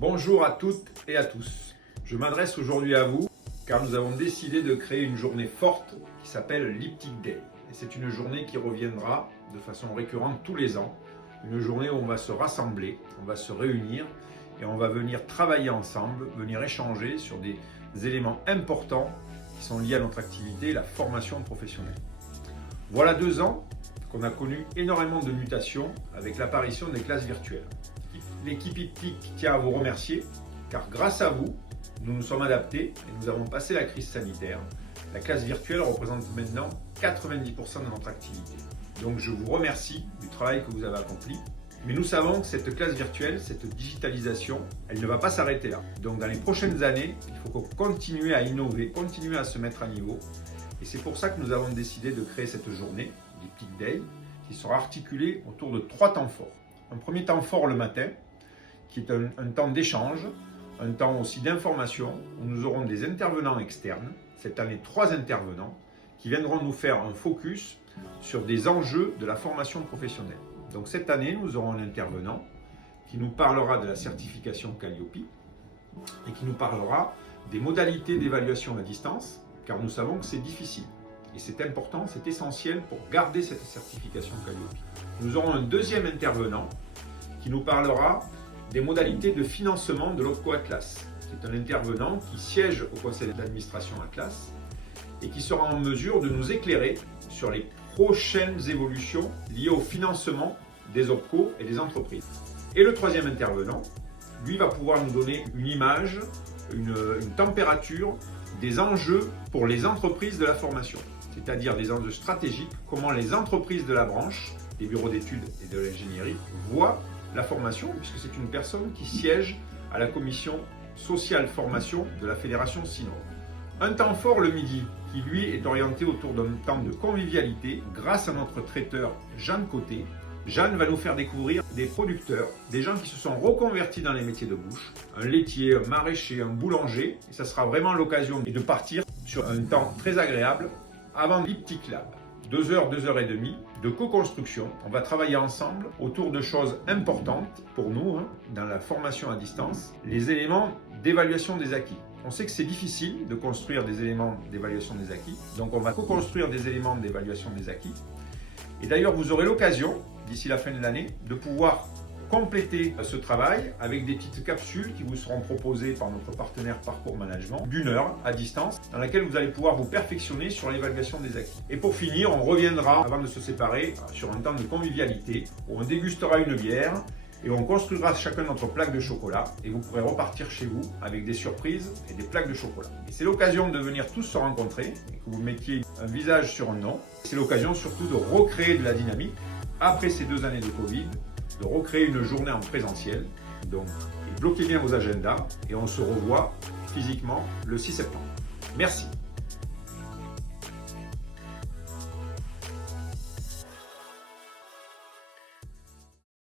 Bonjour à toutes et à tous. Je m'adresse aujourd'hui à vous car nous avons décidé de créer une journée forte qui s'appelle l'Iptic Day. Et c'est une journée qui reviendra de façon récurrente tous les ans. Une journée où on va se rassembler, on va se réunir et on va venir travailler ensemble, venir échanger sur des éléments importants qui sont liés à notre activité, la formation professionnelle. Voilà 2 ans qu'on a connu énormément de mutations avec l'apparition des classes virtuelles. L'équipe Iptic tient à vous remercier car grâce à vous, nous nous sommes adaptés et nous avons passé la crise sanitaire. La classe virtuelle représente maintenant 90% de notre activité. Donc je vous remercie du travail que vous avez accompli. Mais nous savons que cette classe virtuelle, cette digitalisation, elle ne va pas s'arrêter là. Donc dans les prochaines années, il faut qu'on continue à innover, continuer à se mettre à niveau. Et c'est pour ça que nous avons décidé de créer cette journée, l'Iptic Day, qui sera articulée autour de 3 temps forts. Un premier temps fort le matin, qui est un temps d'échange, un temps aussi d'information, où nous aurons des intervenants externes, cette année 3 intervenants, qui viendront nous faire un focus sur des enjeux de la formation professionnelle. Donc cette année, nous aurons un intervenant qui nous parlera de la certification Calliope et qui nous parlera des modalités d'évaluation à distance, car nous savons que c'est difficile. Et c'est important, c'est essentiel pour garder cette certification Calliope. Nous aurons un deuxième intervenant qui nous parlera des modalités de financement de l'OPCO Atlas. C'est un intervenant qui siège au conseil d'administration Atlas et qui sera en mesure de nous éclairer sur les prochaines évolutions liées au financement des OPCO et des entreprises. Et le troisième intervenant, lui, va pouvoir nous donner une image, une température des enjeux pour les entreprises de la formation, c'est-à-dire des enjeux stratégiques, comment les entreprises de la branche, des bureaux d'études et de l'ingénierie, voient la formation, puisque c'est une personne qui siège à la commission sociale formation de la Fédération Synode. Un temps fort le midi, qui lui est orienté autour d'un temps de convivialité grâce à notre traiteur Jeanne Côté. Jeanne va nous faire découvrir des producteurs, des gens qui se sont reconvertis dans les métiers de bouche, un laitier, un maraîcher, un boulanger, et ça sera vraiment l'occasion de partir sur un temps très agréable avant l'Iptic Lab. 2 heures, 2 heures et demie de co-construction. On va travailler ensemble autour de choses importantes pour nous dans la formation à distance, les éléments d'évaluation des acquis. On sait que c'est difficile de construire des éléments d'évaluation des acquis, donc on va co-construire des éléments d'évaluation des acquis. Et d'ailleurs, vous aurez l'occasion, d'ici la fin de l'année, de pouvoir compléter ce travail avec des petites capsules qui vous seront proposées par notre partenaire Parcours Management d'1 heure à distance dans laquelle vous allez pouvoir vous perfectionner sur l'évaluation des acquis. Et pour finir, on reviendra avant de se séparer sur un temps de convivialité où on dégustera une bière et on construira chacun notre plaque de chocolat et vous pourrez repartir chez vous avec des surprises et des plaques de chocolat. Et c'est l'occasion de venir tous se rencontrer et que vous mettiez un visage sur un nom. C'est l'occasion surtout de recréer de la dynamique après ces 2 années de Covid, de recréer une journée en présentiel. Donc, bloquez bien vos agendas et on se revoit physiquement le 6 septembre. Merci.